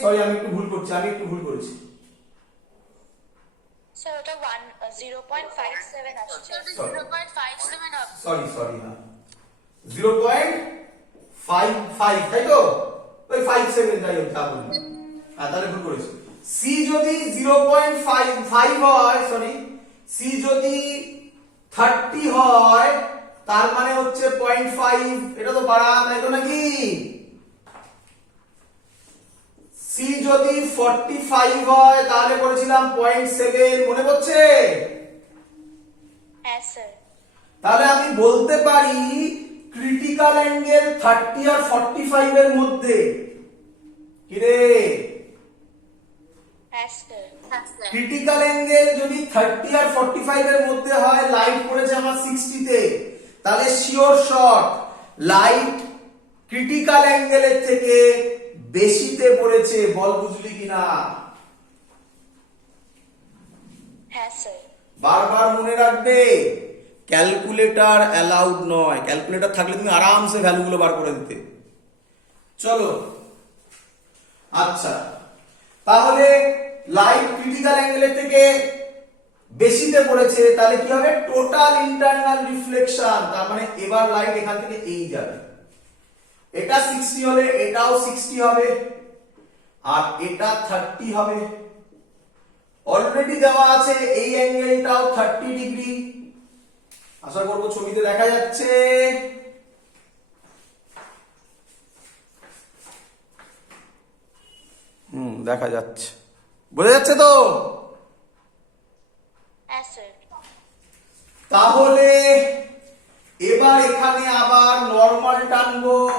Sorry আমি একটু ভুল করেছি স্যার ওটা 0.57 আসছে। 0.57 হবে। সরি হ্যাঁ 0.55 তাই তো ওই 57 যাই হোক তা বলি হ্যাঁ তাহলে ভুল করেছি সি যদি 0.55 হয় সরি সি যদি 30 হয় তার মানে হচ্ছে 0.5 এটা তো বাড়া তাই তো নাকি সি যদি 45 হয় তাহলে করেছিলাম 0.7 মনে পড়ছে হ্যাঁ স্যার। তাহলে আমি বলতে পারি ক্রিটিক্যাল অ্যাঙ্গেল 30 আর 45 এর মধ্যে কি রে হ্যাঁ স্যার। ক্রিটিক্যাল অ্যাঙ্গেল যদি 30 আর 45 এর মধ্যে হয় লাইট পড়েছে আমার 60 তে তাহলে শিওর শট লাইট ক্রিটিক্যাল অ্যাঙ্গেলের থেকে বেশিতে পড়েছে বল বুঝলি কিনা হ্যাঁ স্যার। বারবার মনে রাখবে ক্যালকুলেটর অ্যালাউড নয় ক্যালকুলেটর থাকলে তুমি আরামসে ভ্যালুগুলো বার করে দিতে চলো আচ্ছা তাহলে লাইট ক্রিটিক্যাল অ্যাঙ্গেলের থেকে বেশিতে পড়েছে তাহলে কি হবে টোটাল ইন্টারনাল রিফ্লেকশন তার মানে এবার লাইট এখান থেকে এই যাবে এটা 60 হলে এটাও 60 হবে আর এটা 30 হবে অলরেডি দেওয়া আছে এই অ্যাঙ্গেলটাও 30 ডিগ্রি আশা করব ছবিতে দেখা যাচ্ছে দেখা যাচ্ছে বোঝা যাচ্ছে তো হ্যাঁ স্যার। তাহলে এবার এখানে আবার নরমাল টানবো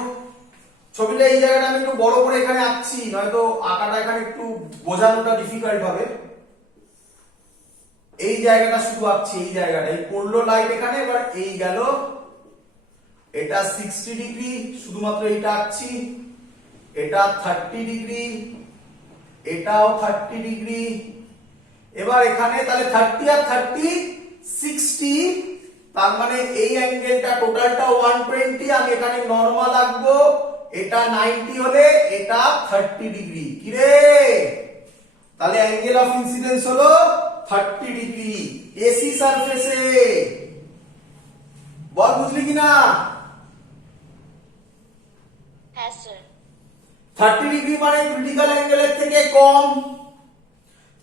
ছবিটা এই জায়গাটা আমি একটু বড় করে এখানে আঁকছি নয়তো আঁকাটা এখানে একটু বোঝানোটা ডিফিকাল্ট হবে এই জায়গাটা শুধু আঁকছি এই জায়গাটা এই পড়লো লাইট এখানে এবার এই গেল এটা 60 ডিগ্রি শুধুমাত্র এইটা আঁকছি এটা 30 ডিগ্রি এটাও 30 ডিগ্রি এবার এখানে তাহলে 30 আর 30 60 তার মানে এই অ্যাঙ্গেলটা টোটালটা 120 আমি এখানে নরমাল আঁকবো এটা 90 হলে এটা 30 ডিগ্রি কি রে তাহলে অ্যাঙ্গেল অফ ইনসিডেন্স হলো 30 ডিগ্রি এসি সারফেসে বল বুঝলি কিনা হ্যাঁ স্যার। 30 ডিগ্রি মানে ক্রিটিক্যাল অ্যাঙ্গেলের থেকে কম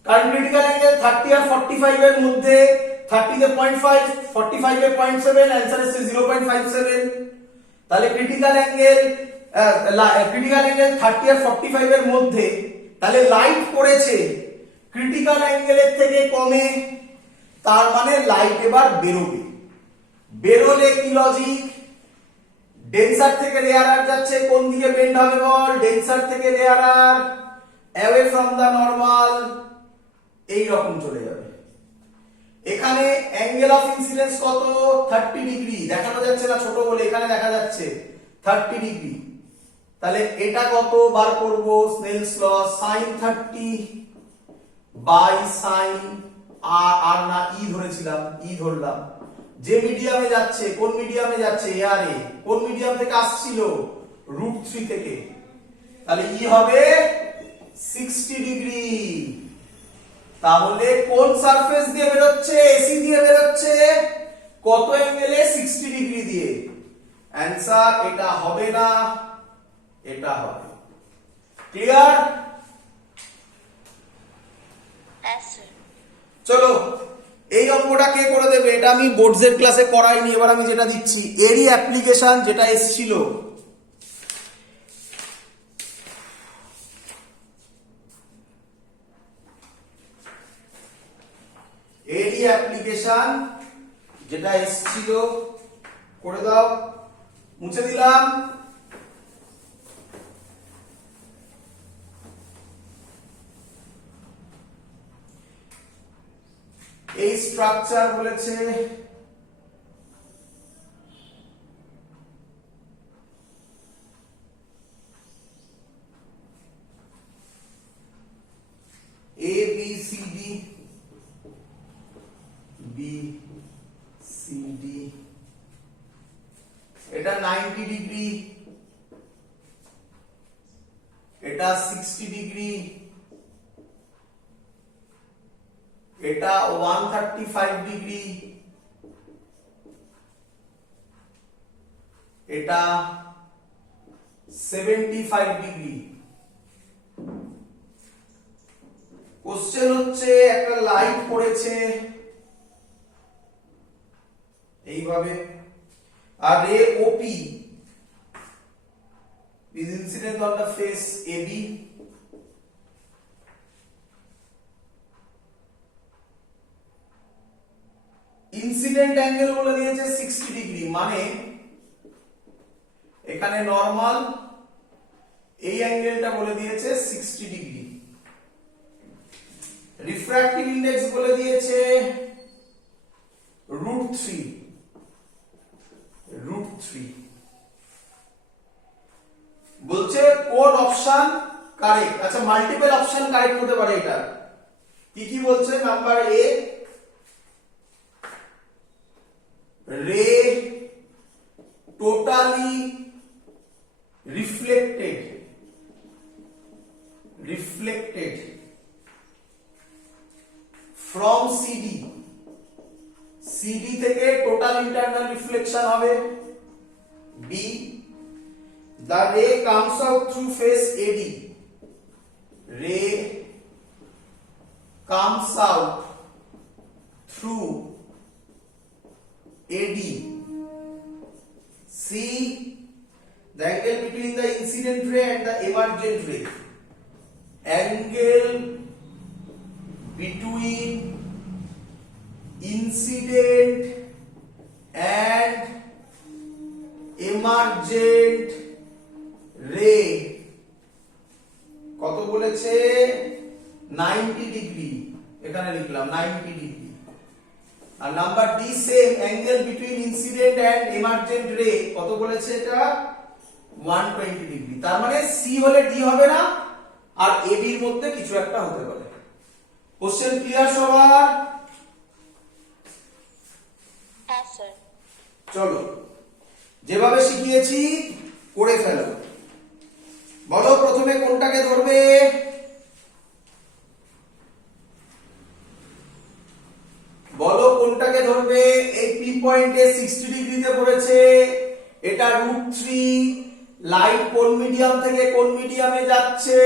কারণ ক্রিটিক্যাল অ্যাঙ্গেল 30 আর 45 এর মধ্যে 30 তে 0.5 45 এ 0.7 অ্যানসার এসে 0.57 তাহলে ক্রিটিক্যাল অ্যাঙ্গেল 30 আর 45 এর মধ্যে তাহলে লাইট পড়েছে ক্রিটিক্যাল অ্যাঙ্গেলের থেকে কমে তার মানে লাইট এবার বেরোবে বেরোলে কি লজিক ডেন্সার থেকে রেয়ারার যাচ্ছে কোন দিকে বেন্ড হবে বল ডেন্সার থেকে রেয়ারার অ্যাওয়ে ফ্রম দা নরমাল এই রকম চলে যাবে এখানে অ্যাঙ্গেল অফ ইনসিডেন্স কত 30 ডিগ্রি দেখানো যাচ্ছে না ছোট বলে এখানে দেখা যাচ্ছে 30 ডিগ্রি তাহলে এটা কত বার করব Snell's law sin 30 by sin আর না ই ধরেছিলাম ই ধরলাম যে মিডিয়ামে যাচ্ছে কোন মিডিয়ামে যাচ্ছে এয়ারে কোন মিডিয়াম থেকে আসছিল √3 থেকে তাহলে ই হবে 60 ডিগ্রি তাহলে কোন সারফেস দিয়ে বের হচ্ছে এসি দিয়ে বের হচ্ছে কত অ্যাঙ্গেলে 60 ডিগ্রি দিয়ে অ্যানসার এটা হবে না এটা হবে ক্লিয়ার হ্যাঁ স্যার। চলো এই অঙ্কটা কে করে দেবে এটা আমি বোর্ডসের ক্লাসে করাইনি এবার আমি যেটা দিচ্ছি এরই অ্যাপ্লিকেশন যেটা এসেছিল এরই অ্যাপ্লিকেশন যেটা এসেছিল করে দাও মুছে দিলাম এই স্ট্রাকচার বলেছে A B C D B C D এটা 90 ডিগ্রি এটা 60 60 ডিগ্রি, এটা 135 ডিগ্রি, এটা 75 ডিগ্রি। কোশ্চেন হচ্ছে একটা লাইট পড়েছে এইভাবে, আর রে ওপি is incident on the face AB, incident angle বলে দিয়েছে 60 ডিগ্রি, মানে এখানে নরমাল, এই অ্যাঙ্গেলটা বলে দিয়েছে 60 ডিগ্রি। রিফ্র্যাক্টিভ ইন্ডেক্স বলে দিয়েছে √3, বলছে কোন অপশন কারেক্ট। আচ্ছা, মাল্টিপল অপশন কারেক্ট হতে পারে, এটা কি কি বলছে? Number A, ray totally reflected from CD থেকে টোটাল ইন্টারনাল রিফ্লেকশন হবে। B, the ray comes out through face AD, ray comes out through AD. C, the angle between the incident ray and the emergent ray, angle between incident and emergent রে কত বলেছে? 90 degree, এখানে লিখলাম 90 degree. আর number D, same, angle between incident and emergent ray কত বলেছে? এটা 120 degree. তার মানে সি হলে ডি হবে না, আর এ বি এর মধ্যে কিছু একটা হতে পারে। কোশ্চেন ক্লিয়ার সবার? হ্যাঁ স্যার। চলো, যেভাবে শিখিয়েছি করে ফেলো। বলো প্রথমে কোনটাকে ধরবে? বলো কোনটাকে ধরবে? এই পি পয়েন্টে 60 ডিগ্রিতে পড়েছে, এটা √3, লাইট কোন মিডিয়াম থেকে কোন মিডিয়ামে যাচ্ছে?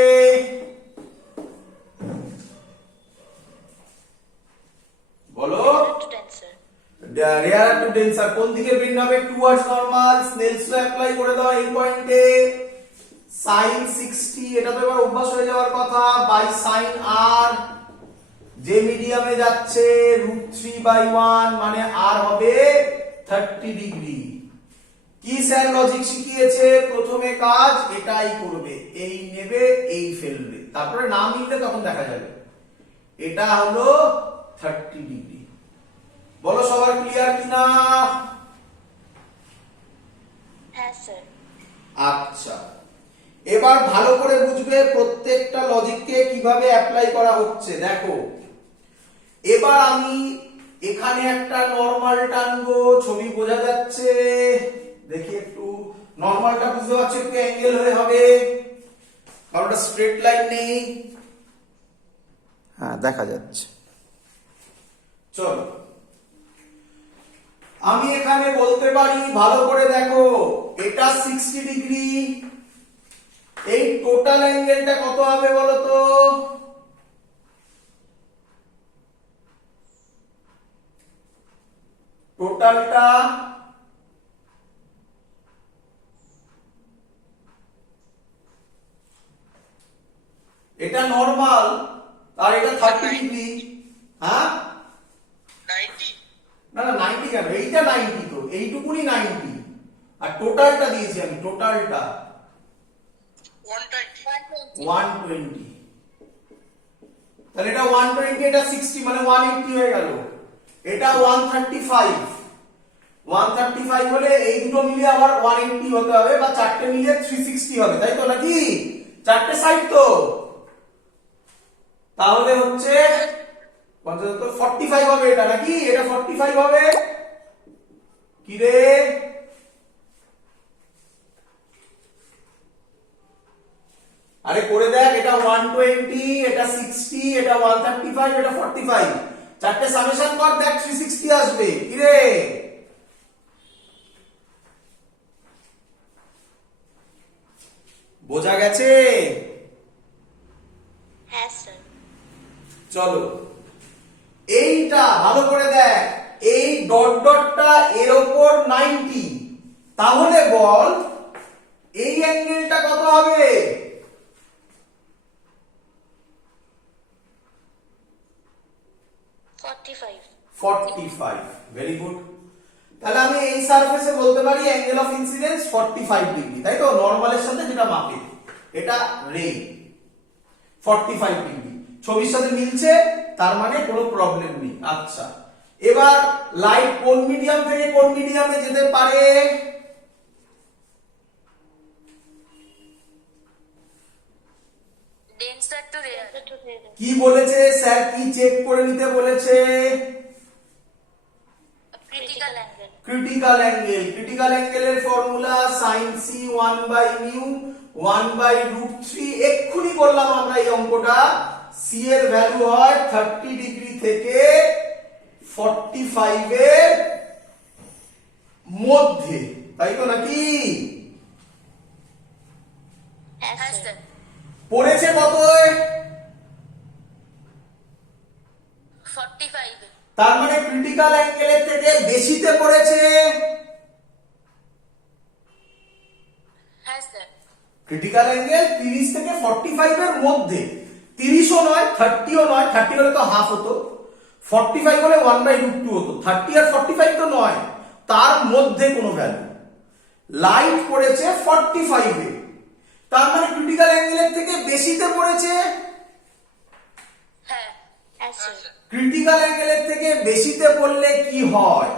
বলো। রেয়ার টু ডেন্সার, কোন দিকে ভিন্ন হবে? Towards normal. Snell's law apply করে দাও এই পয়েন্টে। sin 60, এটা তো এবার অভ্যাস হয়ে যাওয়ার কথা, বাই sin r, যে মিডিয়ামে যাচ্ছে √3/1, মানে r হবে 30 ডিগ্রি। কি স্যার লজিক শিখিয়েছে? প্রথমে কাজ এটাই করবে, এই নেবে, এই ফেলবে, তারপরে না মিললে তখন দেখা যাবে। এটা হলো 30 ডিগ্রি। বলো সবার ক্লিয়ার কিনা? হ্যাঁ স্যার। আচ্ছা, এবার ভালো করে বুঝবে প্রত্যেকটা লজিককে কিভাবে অ্যাপ্লাই করা হচ্ছে। দেখো, এবার আমি এখানে একটা নরমাল টানবো, ছবি বোঝা যাচ্ছে? দেখি একটু, নরমালটা বুঝতে পারছো? একটু অ্যাঙ্গেল হয়ে হবে, কারণ এটা স্ট্রেট লাইন নেই। হ্যাঁ, দেখা যাচ্ছে। চলো, আমি এখানে বলতে পারি, ভালো করে দেখো, এটা 60 ডিগ্রি, এই টোটাল অ্যাঙ্গেলটা কত হবে বলো তো? টোটালটা এটা নরমাল, আর এটা 30 ডিগ্রি। হ্যাঁ, 90 না না, 90 কেন? এইটা 90, তো এইটুকুনি 90, আর টোটালটা দিয়েছি আমি, টোটালটা 120। তাহলে এটা 120, এটা 60, মানে 180 হয়ে গেল। এটা 135 হলে এই দুটো মিলে আবার 180 হতে হবে, বা চারটে মিলে 360 হবে, তাই তো? নাকি চারটে সাইড তো, তাহলে হচ্ছে 45 হবে এটা, নাকি? এটা 45 হবে কি রে? আরে করে দেখ, এটা 120, এটা 60, এটা 135, এটা 45, চারটে সামেশন কর, দেখ 360 আসবে। কি রে, বোঝা গেছে? হ্যাঁ স্যার। চলো এইটা ভালো করে দেখ, এই ডট ডটটা এর ওপর 90, তাহলে বল এই অ্যাঙ্গেলটা কত হবে? 45। Very good. তাহলে আমি এই সারফেসে বলতে পারি অ্যাঙ্গেল অফ ইনসিডেন্স 45 ডিগ্রি, তাই তো? নরমালের সাথে যেটা মাপে, এটা রে 45 ডিগ্রি, ছবির সাথে মিলছে, তার মানে কোনো প্রবলেম নেই। আচ্ছা, এবার লাইট কোন মিডিয়াম থেকে কোন মিডিয়ামে যেতে পারে? Denser to rare. কি বলেছে স্যার, কি চেক করে নিতে বলেছে? Critical angle. Critical angle. Critical অ্যাঙ্গেলের ফর্মুলা sin c 1/μ 1/√3। এক্ষুনি করলাম আমরা এই অঙ্কটা। c এর ভ্যালু হয় 30 ডিগ্রি থেকে 45 এর মধ্যে, তাই তো নাকি? হ্যাঁ স্যার। পড়েছে কত? 45। তার মানে ক্রিটিক্যাল অ্যাঙ্গেলের থেকে বেশিতে পড়েছে। হ্যাঁ স্যার। ক্রিটিক্যাল অ্যাঙ্গেল 30 থেকে 45 এর মধ্যে, 30 ও নয় 30 ও নয়, 30 হলে তো হাফ হতো, 45 হলে 1/√2 হতো, 30 আর 45 তো নয়, তার মধ্যে কোনো ভ্যালু। লাইট পড়েছে 45 এ, তার মানে ক্রিটিক্যাল অ্যাঙ্গেলের থেকে বেশিতে পড়েছে। হ্যাঁ। হ্যাঁ স্যার। ক্রিটিক্যাল অ্যাঙ্গেলের থেকে বেশিতে পড়লে কি হয়?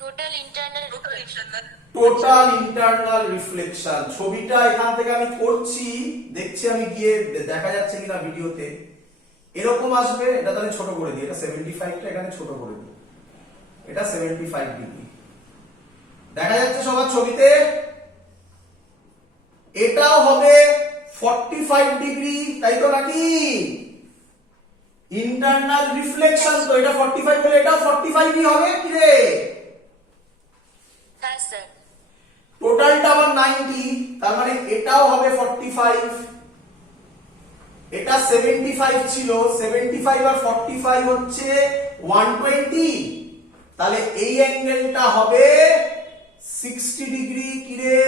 Total internal total internal reflection. ছবিটা এখান থেকে আমি করছি, দেখছি আমি গিয়ে, দেখা যাচ্ছে কিনা ভিডিওতে, এরকম আসবে। এটা তো আমি ছোট করে দিই, এটা 75টা এখানে ছোট করে দিই, এটা 75 ডিগ্রি দেখা যাচ্ছে সবার ছবিতে। এটাও হবে 45 ডিগ্রি, তাই তো নাকি? ইন্টারনাল রিফ্লেকশন তো, এটা 45 হলে এটাও 45ই হবে। কি রে, হ্যাঁ স্যার। টোটালটা আবার 90, তার মানে এটাও হবে 45, এটা 75 ছিল, 75 আর 45 হচ্ছে 120, তাহলে এই অ্যাঙ্গেলটা হবে 60 ডিগ্রি। কি রে,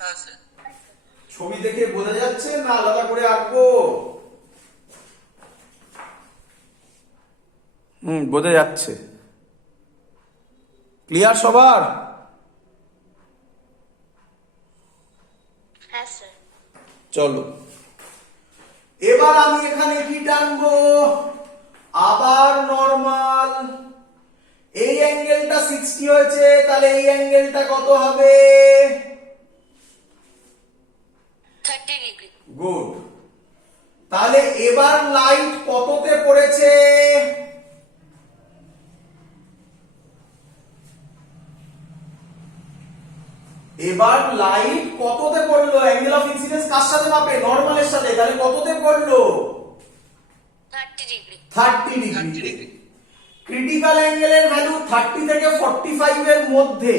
হ্যাঁ স্যার। ছবি দেখে বোঝা যাচ্ছে না আলাদা করে আঁকবো? বোঝা যাচ্ছে। ক্লিয়ার সবার? হ্যাঁ স্যার। চলো এবার আমি এখানে কি টানবো? আবার নরমাল। এই অ্যাঙ্গেলটা 60 হয়েছে, তাহলে এই অ্যাঙ্গেলটা কত হবে? 30 ডিগ্রি। গুড। তাহলে এবার লাইট কততে পড়েছে? এবার লাইট কততে পড়লো? অ্যাঙ্গেল অফ ইনসিডেন্স কার সাথে মাপে? নরমালের সাথে। তাহলে কততে পড়লো? 30 ডিগ্রি। 30 ডিগ্রি। ক্রিটিক্যাল অ্যাঙ্গেলের ভ্যালু 30 থেকে 45 এর মধ্যে,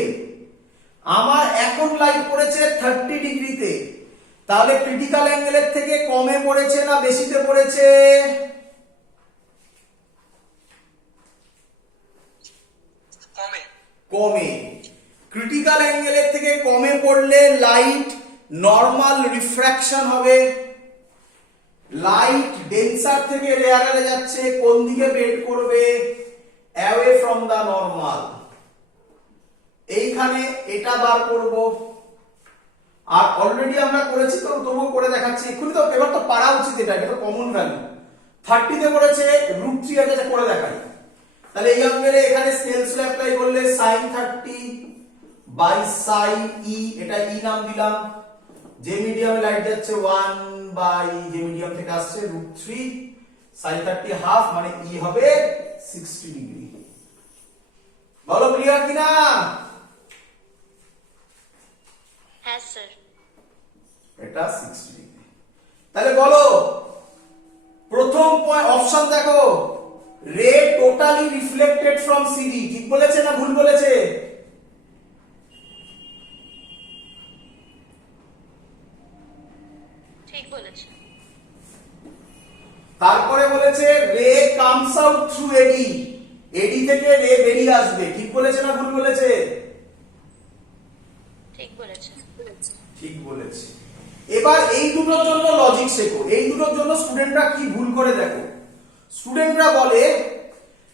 আমার এখন লাইট পড়েছে 30 ডিগ্রিতে, তাহলে ক্রিটিক্যাল অ্যাঙ্গেলের থেকে কমে পড়েছে না বেশিতে পড়েছে? কমে। কমে। ক্রিটিক্যাল অ্যাঙ্গেলের থেকে কমে পড়লে লাইট নরমাল রিফ্র্যাকশন হবে। লাইট ডেন্সার থেকে রেয়ারে যাচ্ছে, কোন দিকে বেন্ড করবে? Away from the normal. এইখানে এটা বার করব, আর অলরেডি আমরা করেছি তো, তবুও করে দেখাচ্ছি এক্ষুনি। তো এবার তো পারা উচিত, এটা তো কমন ভ্যালু। 30 তে করেছে, √3 আছে, করে দেখাই। তাহলে এই অঙ্কের এখানে স্কেল স্লো অ্যাপ্লাই করলে sin 30 বাই sin e, এটা e নাম দিলাম। যে মিডিয়ামে লাইট যাচ্ছে 1 বাই, যে মিডিয়াম থেকে আসছে √3 sin 30 হাফ মানে ই হবে 60 ডিগ্রি। বলো ক্লিয়ার কিনা? হ্যাঁ স্যার। এটা 60 ডিগ্রি। তাহলে বলো প্রথম অপশন দেখো, রে টোটালি রিফ্লেক্টেড ফ্রম সিডি, ঠিক বলেছে না ভুল বলেছে? ঠিক বলেছে। তারপরে বলেছে রে কামস আউট থ্রু এডি, এডি থেকে রে বেরিয়ে আসবে, ঠিক বলেছে না ভুল বলেছে? ঠিক বলেছে। ঠিক বলেছে। এবার এই দুটোর জন্য লজিক শেখো, এই দুটোর জন্য স্টুডেন্টরা কি ভুল করে দেখো। স্টুডেন্টরা বলে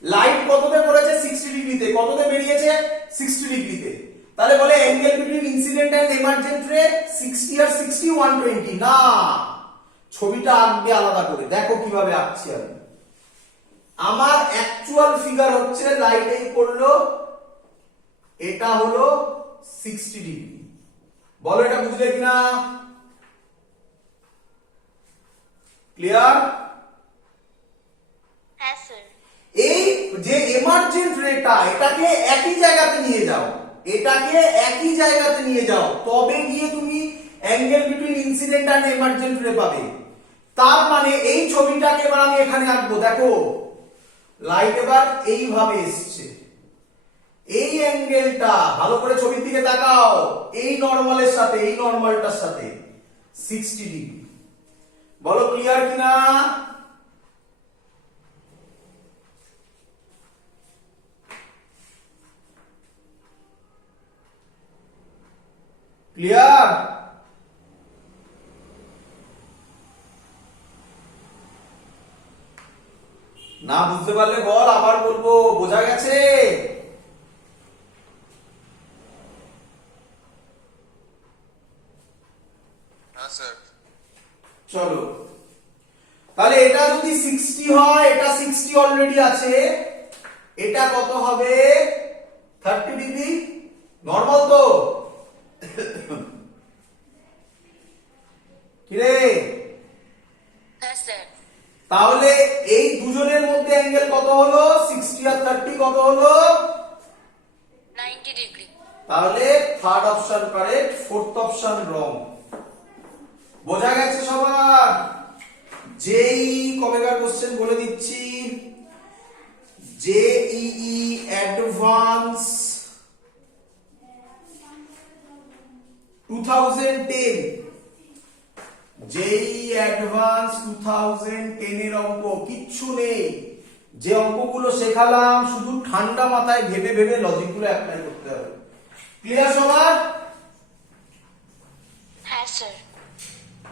লাইট কততে পড়েছে 60 ডিগ্রিতে, কততে বেরিয়েছে 60 ডিগ্রিতে, তাহলে বলে angle between incident and emergent ray 60 আর 60 120। না, ছবিটা আঁকবে আলাদা করে, দেখো কিভাবে আঁকছি আমি। আমার অ্যাকচুয়াল ফিগার হচ্ছে লাইট এই পড়লো, এটা হলো 60 ডিগ্রি। বলো এটা বুঝলে কিনা? ক্লিয়ার? হ্যাঁ স্যার। এই যে এমার্জেন্ট রেটা, এটাকে একই জায়গাতে নিয়ে যাও, এটাকে একই জায়গাতে নিয়ে যাও, তবে গিয়ে তুমি angle between incident and emergent ray পাবে। তার মানে এই ছবিটাকে এবার আমি এখানে আঁকবো, দেখো লাইট এবার এইভাবে এসছে, এই অ্যাঙ্গেলটা ভালো করে ছবির দিকে তাকাও, এই নরমালের সাথে এই নরমালটার সাথে 60 ডিগ্রি। বলো ক্লিয়ার কিনা? ক্লিয়ার? না বুঝতে পারলে বল, আবার বলবো, বোঝা গেছে? হ্যাঁ স্যার। চলো তাহলে এটা যদি 60 হয়, এটা 60 অলরেডি আছে, এটা কত হবে 30 ডিগ্রি, নরমাল তো? কিরে, হ্যাঁ স্যার। তাহলে এই দুজনের মধ্যে অ্যাঙ্গেল কত হলো? 60 আর 30 কত হলো? 90 ডিগ্রি। তাহলে third option correct, fourth option wrong. বোঝা গেছে সবার? যেই কবেকার কোশ্চেন বলে দিচ্ছি, জেইই অ্যাডভান্স 2010, জেইই অ্যাডভান্স 2010 এর অঙ্ক কিচ্ছু নেই, যে অঙ্কগুলো শেখালাম শুধু ঠান্ডা মাথায় ভেবে ভেবে লজিকগুলো অ্যাপ্লাই করতে হবে। ক্লিয়ার সবার? হ্যাঁ স্যার।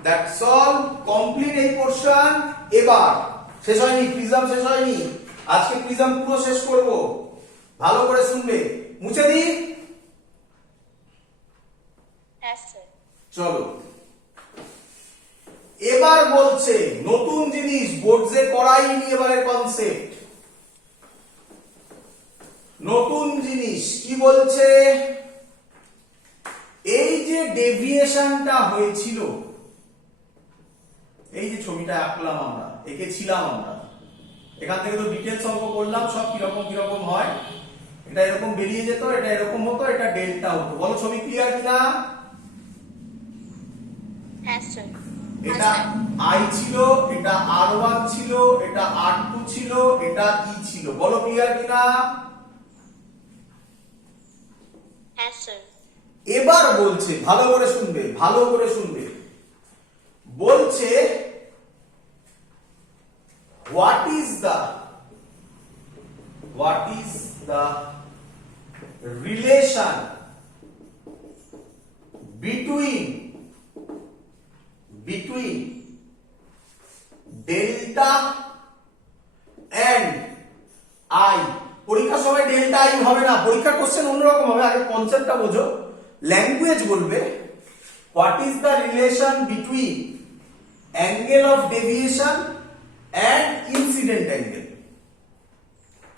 দ্যাটস অল, কমপ্লিট এই পোরশন। এবার শেষ হয়নি, প্রিজম শেষ হয়নি, আজকে প্রিজম পুরো শেষ করব, ভালো করে শুনবে। মুছে দি? হ্যাঁ স্যার। চলো এবার বলছে নতুন জিনিস, বোর্ডে করাইনি এবারে কনসেপ্ট, নতুন জিনিস কি বলছে? এই যে ডেভিয়েশনটা হয়েছিল, এই যে ছবিটা আঁকলাম আমরা, এঁকেছিলাম আমরা, এখান থেকে তো ডিটেলস অঙ্ক করলাম সব কিরকম কিরকম হয়, এটা এরকম বেরিয়ে যেত, এটা এরকম হতো, এটা ডেল্টা হতো। বলো ছবি ক্লিয়ার কিনা? হ্যাঁ স্যার। এটা আই ছিল, এটা আর1 ছিল, এটা আর2 ছিল, এটা ই ছিল। বলো ক্লিয়ার কিনা? হ্যাঁ স্যার। এবার বলছে, ভালো করে শুনবে, ভালো করে শুনবে, বলছে what is the relation between delta and I? পরীক্ষার সময় ডেল্টা আই হবে না, পরীক্ষার কোশ্চেন অন্যরকম হবে, আগে কনসেপ্টটা বোঝো, ল্যাঙ্গুয়েজ বলবে what is the relation between angle of deviation and incident angle.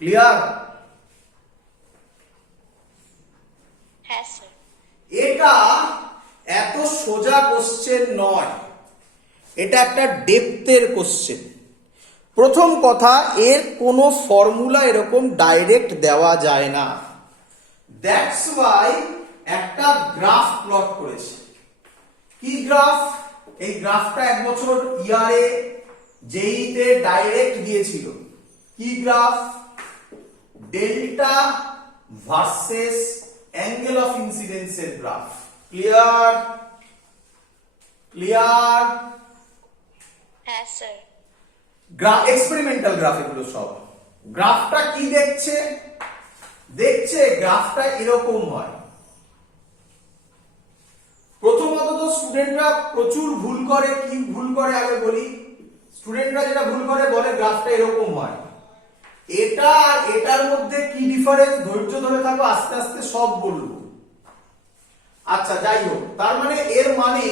Clear? হ্যাঁ স্যার। এটা এত সোজা কোশ্চেন নয়, এটা একটা ডেপথের কোশ্চেন। প্রথম কথা, এর কোনো ফর্মুলা এরকম ডাইরেক্ট দেওয়া যায় না। দ্যাটস ওয়াই একটা গ্রাফ প্লট করেছে। কি গ্রাফ? এই গ্রাফটা এক বছর ইয়ারে জেইতে ডাইরেক্ট দিয়েছিল। কি graph? Delta versus angle of ইনসিডেন্সের graph. Clear? Clear? Yes, sir. Graph, experimental graph এগুলো সব। গ্রাফটা কি দেখছে? দেখছে গ্রাফটা এরকম হয়। প্রথমত তো স্টুডেন্টরা প্রচুর ভুল করে। কি ভুল করে আগে বলি। স্টুডেন্টরা যেটা ভুল করে, বলে গ্রাফটা এরকম হয়। এটা আর এটার মধ্যে কি ডিফারেন্স? ধৈর্য ধরে থাকো, আস্তে আস্তে সব বলবো। আচ্ছা, যাই হোক, তার মানে এর মানে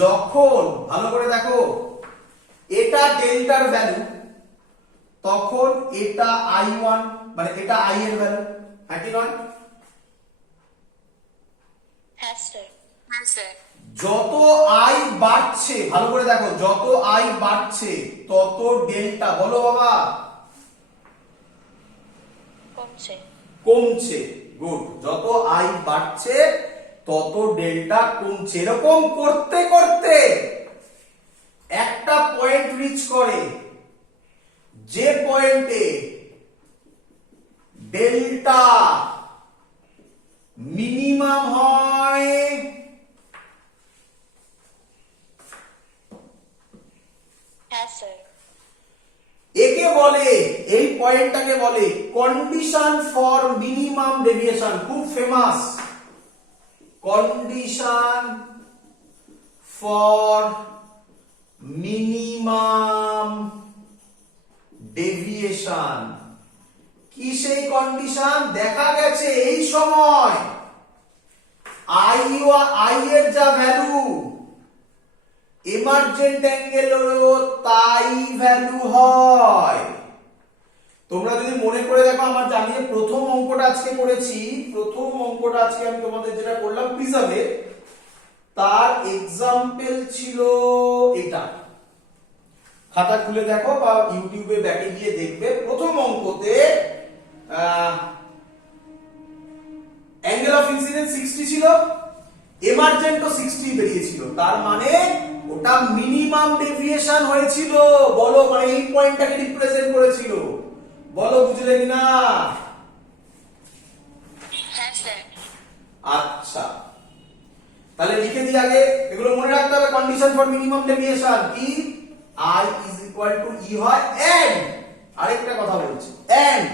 যখন, ভালো করে দেখো, এটা ডেল্টার ভ্যালু, তখন এটা I1, মানে এটা I এর ভ্যালু, হ্যাঁ কি নয়? Yes, sir. Yes, sir. যত I বাড়ছে, ভালো করে দেখো, যত I বাড়ছে তত ডেল্টা, বলো বাবা, কমছে। কমছে। গুড। যত I বাড়ছে তত ডেল্টা কমছে। এরকম করতে করতে একটা পয়েন্ট রিচ করে, যে পয়েন্টে ডেল্টা মিনিমাম হয়, Yes, sir. একে বলে, এই পয়েন্টটাকে বলে কন্ডিশন ফর মিনিমাম ডেভিয়েশন। খুব famous, condition for minimum deviation. কি সেই কন্ডিশন? দেখা গেছে এই সময় I এর যা ভ্যালু, এমার্জেন্ট অ্যাঙ্গেলেরও তাই ভ্যালু হয়। তোমরা যদি মনে করে দেখো, আমার জানিয়ে প্রথম অঙ্কটা আজকে করেছি, প্রথম অঙ্কটা আজকে আমি তোমাদের যেটা করলাম প্রিজমে, তার এক্সাম্পল ছিল এটা। খাতা খুলে দেখো বা ইউটিউবে ব্যাকে গিয়ে দেখবে, প্রথম অঙ্কতে অ্যাঙ্গেল অফ ইনসিডেন্স 60 ছিল, এমার্জেন্টও 60 বেরিয়েছিল। তার মানে ওটা মিনিমাম ডেভিয়েশন হয়েছিল। বলো, মানে এই পয়েন্টটাকে রিপ্রেজেন্ট করেছিল। বলো, বুঝলে কিনা? Yes, sir. আচ্ছা, তাহলে লিখে দিই আগে, এগুলো মনে রাখতে হবে। কন্ডিশন ফর মিনিমাম ডেভিয়েশন কি? I is equal to E হয়, and আরেকটা কথা বলছি, and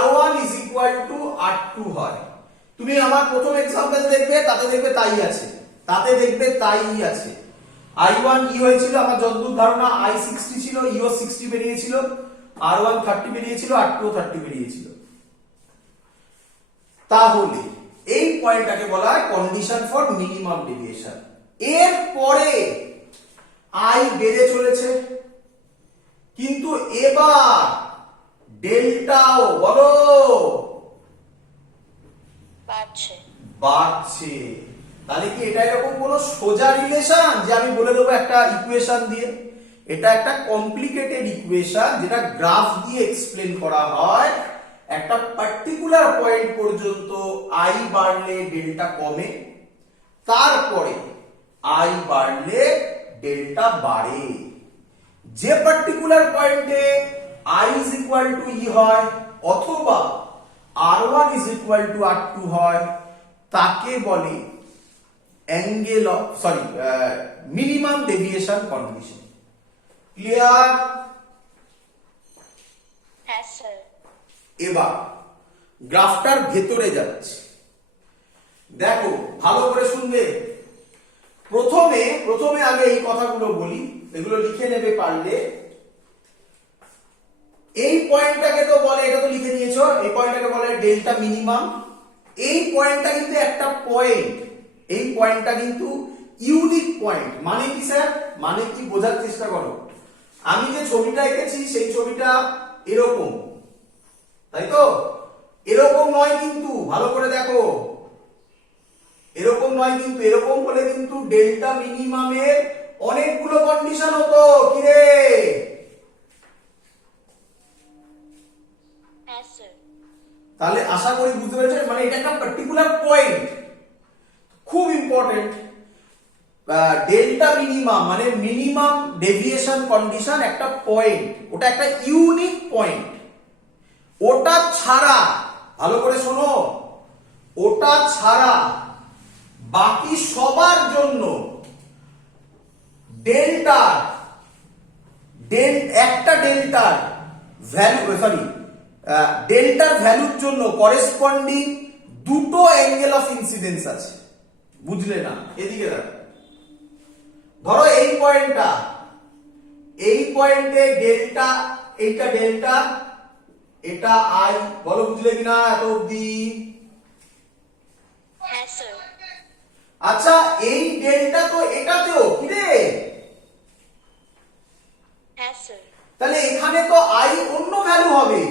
R1 is equal to R2 হয়। তুমি আমার প্রথম এক্সাম্পল দেখবে, তাতে দেখবে তাই আছে, তাতে দেখবে তাই আছে। I1 E হয়েছিল, আমার যতদূর ধারণা I 60 ছিল, E ও 60 বেরিয়েছিল, R1 30 বেরিয়েছিল, R2 30 বেরিয়েছিল। তাহলে এই পয়েন্টটাকে বলা হয় কন্ডিশন ফর মিনিমাম ডেভিয়েশন। এর পরে I বেড়ে চলেছে, কিন্তু এবার ডেল্টাও, বলো, বাড়ছে। বাড়ছে। তাহলে কি এটা এরকম কোন সোজা রিলেশন যে আমি বলে দেবো একটা ইকুয়েশন দিয়ে? এটা একটা কমপ্লিকেটেড ইকুয়েশন, যেটা গ্রাফ দিয়ে এক্সপ্লেন করা হয়। একটা পার্টিকুলার পয়েন্ট পর্যন্ত I বাড়লে ডেল্টা কমে, তারপরে I বাড়লে ডেল্টা বাড়ে। যে পার্টিকুলার পয়েন্টে I is equal to E হয় অথবা R1 is equal to R2 হয়, তাকে বলে angle of, sorry, minimum deviation condition. Clear? Yes, sir. এবার গ্রাফটার ভেতরে যাচ্ছে, দেখো ভালো করে শুনবে। প্রথমে আগে এই কথাগুলো বলি, এগুলো লিখে নেবে পারলে। এই পয়েন্টটাকে তো বলে, এটা তো লিখে নিয়েছো, এই পয়েন্টটাকে বলে ডেল্টা মিনিমাম। এই পয়েন্টটা কিন্তু একটা পয়েন্ট, এই পয়েন্টটা কিন্তু ইউনিক পয়েন্ট। মানে কি স্যার? মানে কি বোঝার চেষ্টা করো। আমি যে ছবিটা এঁকেছি সেই ছবিটা এরকম, তাই তো? এরকম নয় কিন্তু, ভালো করে দেখো, এরকম নয় কিন্তু। এরকম হলে কিন্তু ডেল্টা মিনিমামের অনেকগুলো কন্ডিশন হতো কি রে? হ্যাঁ স্যার। তাহলে আশা করি বুঝতে পেরেছেন, মানে এটা একটা পার্টিকুলার পয়েন্ট, খুব ইম্পর্টেন্ট। ডেল্টা মিনিমাম মানে মিনিমাম ডেভিয়েশন কন্ডিশন একটা পয়েন্ট, ওটা একটা ইউনিক পয়েন্ট। ওটা ছাড়া, ভালো করে শোনো, ওটা ছাড়া বাকি সবার জন্য ডেল্টার একটা ডেল্টার ভ্যালু, সরি, ডেল্টার ভ্যালুর জন্য করেসপন্ডিং দুটো অ্যাঙ্গেল অফ ইনসিডেন্স আছে। বুঝলে না? এদিকে দেখো, ধরো এই পয়েন্টটা, এই পয়েন্টে ডেল্টা, এইটা ডেল্টা, এটা আই, বলো বুঝলে কিনা এত অবধি? হ্যাঁ স্যার। আচ্ছা, এই ডেল্টা তো এটাতেও কি রে? হ্যাঁ স্যার। তাহলে এখানে তো আই অন্য ভ্যালু হবে।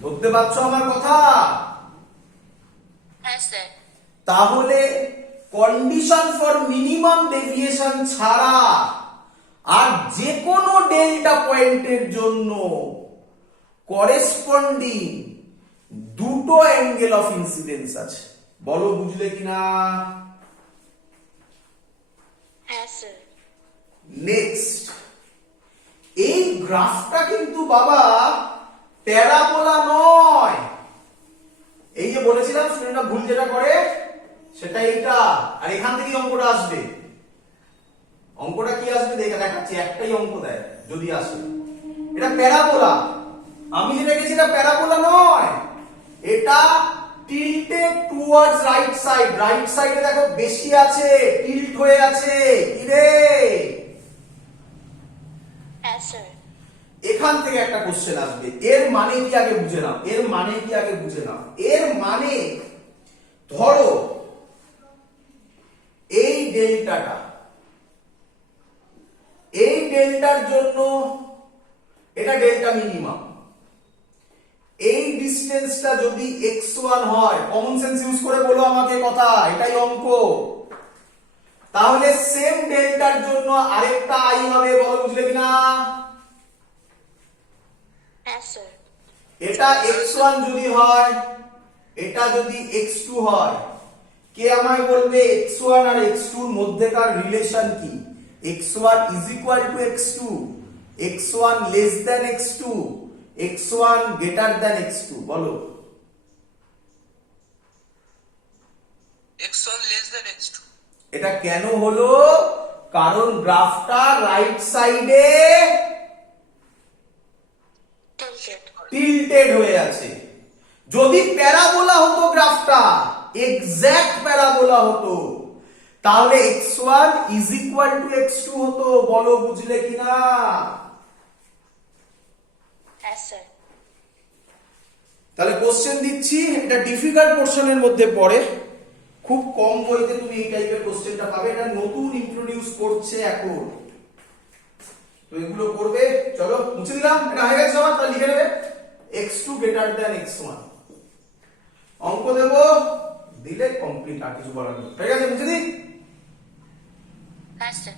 ধরতে পারছো আমার কথা? হ্যাঁ স্যার। তাহলে কন্ডিশন ফর মিনিমাম ডেভিয়েশন ছাড়া আর যে কোনো ডেল্টা পয়েন্টের জন্য করেসপন্ডিং দুটো অ্যাঙ্গেল অফ ইনসিডেন্স আছে। বলো বুঝলে কিনা? হ্যাঁ স্যার। নেক্সট, এই গ্রাফটা কিন্তু বাবা প্যারাবোলা নয়। এই যে বলেছিলাম স্টুডেন্টরা ভুল যেটা করে সেটা এইটা, আর এখান থেকেই অঙ্কটা আসবে। অঙ্কটা কি আসবে দেখাচ্ছি, একটাই অঙ্ক দেয় যদি আসে। এটা প্যারাবোলা, আমি যেটা গেছি এটা প্যারাবোলা নয়, এটা tilted towards right side. Right সাইডে দেখো বেশি আছে, টিল্ট হয়ে আছে। কি রে? হ্যাঁ স্যার। এখান থেকে একটা কোশ্চেন আসবে, এর মানে কি আগে বুঝে নাও। এর মানে কি আগে বুঝে নাও। এর মানে ধরো এই ডেল্টাটা, এই ডেল্টার জন্য এটা ডেল্টা মিনিমাম, এই ডিসটেন্সটা যদি x1 হয়, কমন সেন্স ইউজ করে বলো আমাকে কথা, এটাই অঙ্ক। তাহলে সেম ডেল্টার জন্য আরেকটা আই হবে, বলো বুঝলে কিনা? হ্যাঁ স্যার। এটা x1 যদি হয়, এটা যদি x2 হয়, কে আমায় বলবে x1 আর x2 এর মধ্যেকার রিলেশন কি? x1 is equal to x2, x1 less than x2, x1 greater than x2, বলো। x1 less than x2. এটা কেন হলো? কারণ গ্রাফটা রাইট সাইডে টিল্টেড হয়ে আছে। যদি প্যারাবোলা হতো গ্রাফটা, এক্সাক্ট প্যারাবোলা হতো, তাহলে x1 is equal to x2 হতো। বলো বুঝলে কিনা? হ্যাঁ স্যার। তাহলে কোশ্চেন দিচ্ছি, এটা ডিফিকাল্ট পোরশনের মধ্যে পড়ে, খুব কম বইতে তুমি এই টাইপের কোশ্চেনটা পাবে। এটা নতুন ইন্ট্রোডিউস করছে এখন, তো এগুলো করবে। চলো মুছে দিলাম, এটা হয়ে গেছে আমার, তাহলে লিখে নেবে x2 greater than x1। অঙ্ক দেব, দিলে কমপ্লিট, আর কিছু বলার নেই। ঠিক আছে, মুছে দিই। হ্যাঁ স্যার।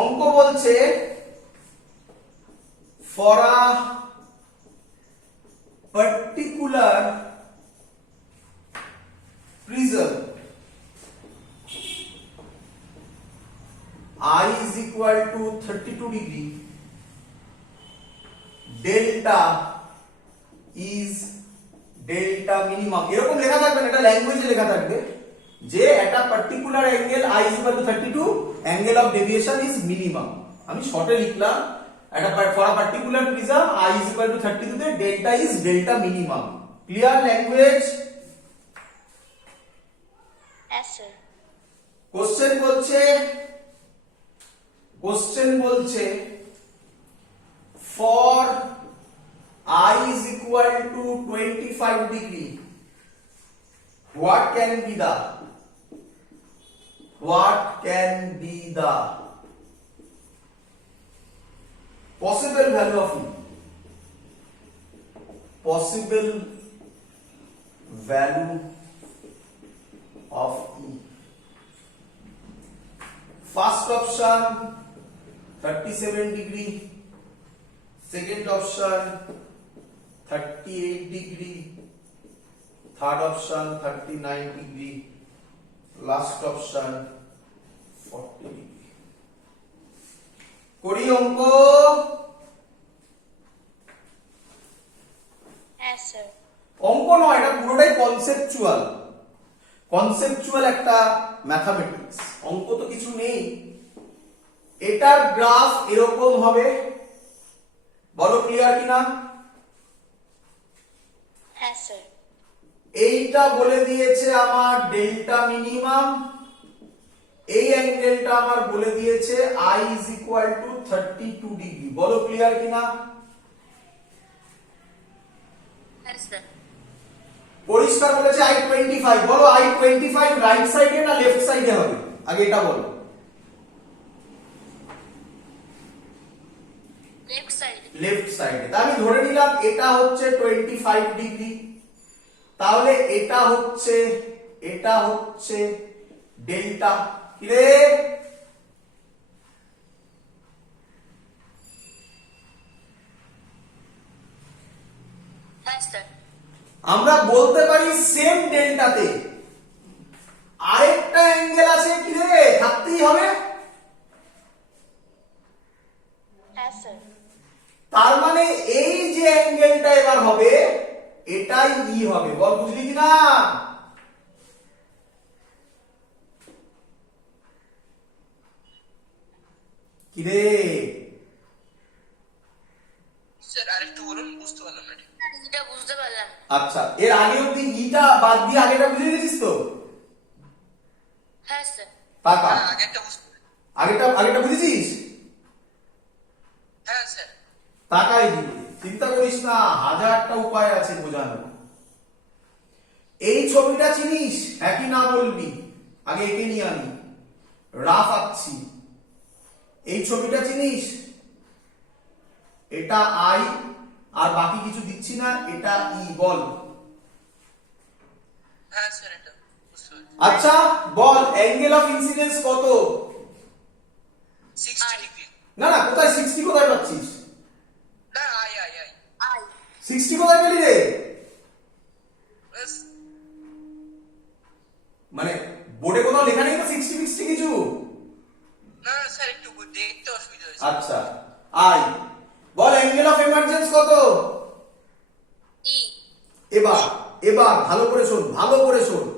অঙ্ক বলছে for a particular prism I is equal to 32 degree, delta is delta minimum, এরকম লেখা থাকবে না, এটা ল্যাঙ্গুয়েজে লেখা থাকবে যে একটা particular angle I is equal to 32, angle of deviation is minimum. আমি শর্টে লিখলাম, একটা for a particular prism I is equal to 32 তে delta is delta minimum. Clear language? হ্যাঁ স্যার। কোশ্চেন বলছে for I is equal to 25 degree, what can be the possible value of E? possible value of E. First option 37 degree, second option 38 degree, third option 39 degree, last option 40 degree. করি অঙ্ক। Yes, sir. অঙ্ক নয়, এটা পুরোটাই conceptual একটা mathematics. অঙ্ক তো কিছু নেই। এটার গ্রাফ এরকম হবে, বলো ক্লিয়ার কিনা? Yes, sir. এইটা বলে দিয়েছে আমার ডেল্টা মিনিমাম, এই অ্যাঙ্গেলটা আমার বলে দিয়েছে I is equal to 32 degree. বলো ক্লিয়ার কিনা? Yes, sir. পরিষ্কার বলেছে I25। বলো I25 রাইট সাইডে না লেফট সাইডে হবে? আগে এটা বলো। Left side. লেফট সাইডে। তা আমি ধরে নিলাম এটা হচ্ছে 25 ডিগ্রি, তাহলে এটা হচ্ছে ডেল্টা। কি রে? Yes, sir. আমরা বলতে পারি সেম ডেল্টাতে আরেকটা অ্যাঙ্গেল আছে, কি রে? থাকতেই হবে। Yes, sir. তার মানে এই যে অ্যাঙ্গেলটা এবার হবে এটাই ই হবে। বল বুঝলি কিনা? কি রে? স্যার আরেকটু বলুন, বুঝতে পারলাম না ঠিক। এটা বুঝতে পারলাম। আচ্ছা, এর আগে অব্দি ইটা বাদ দিয়ে আগেটা বুঝে গেছিস তো? Yes, sir. পাকা? হ্যাঁ, আগেরটা বুঝতে আগেটা বুঝেছিস? হ্যাঁ স্যার। তাকাই দিবি, চিন্তা করিস না, হাজারটা উপায় আছে বোঝানোর। এই ছবিটা চিনিস? একই না বলবি, আগে একে নিয়ে আনি, রাফ আঁকছি। এই ছবিটা চিনিস? এটা আই আর বাকি কিছু দিচ্ছি না, এটা ই। বল। হ্যাঁ স্যার, এটা বুঝতে পারছি। আচ্ছা বল, অ্যাঙ্গেল অফ ইনসিডেন্স কত? 60 ডিগ্রি। না না, কোথায় 60 কোথায় পাচ্ছিস? না, আই। 60 কোথায় পেলি রে? ব্যাস। মানে বোর্ডে কোথাও লেখা নেই তো 60 কিছু? না স্যার, একটু দেখতে অসুবিধা হয়েছে। আচ্ছা, I. Ball angle of emergence কত? E. এবার ভালো করে শোন,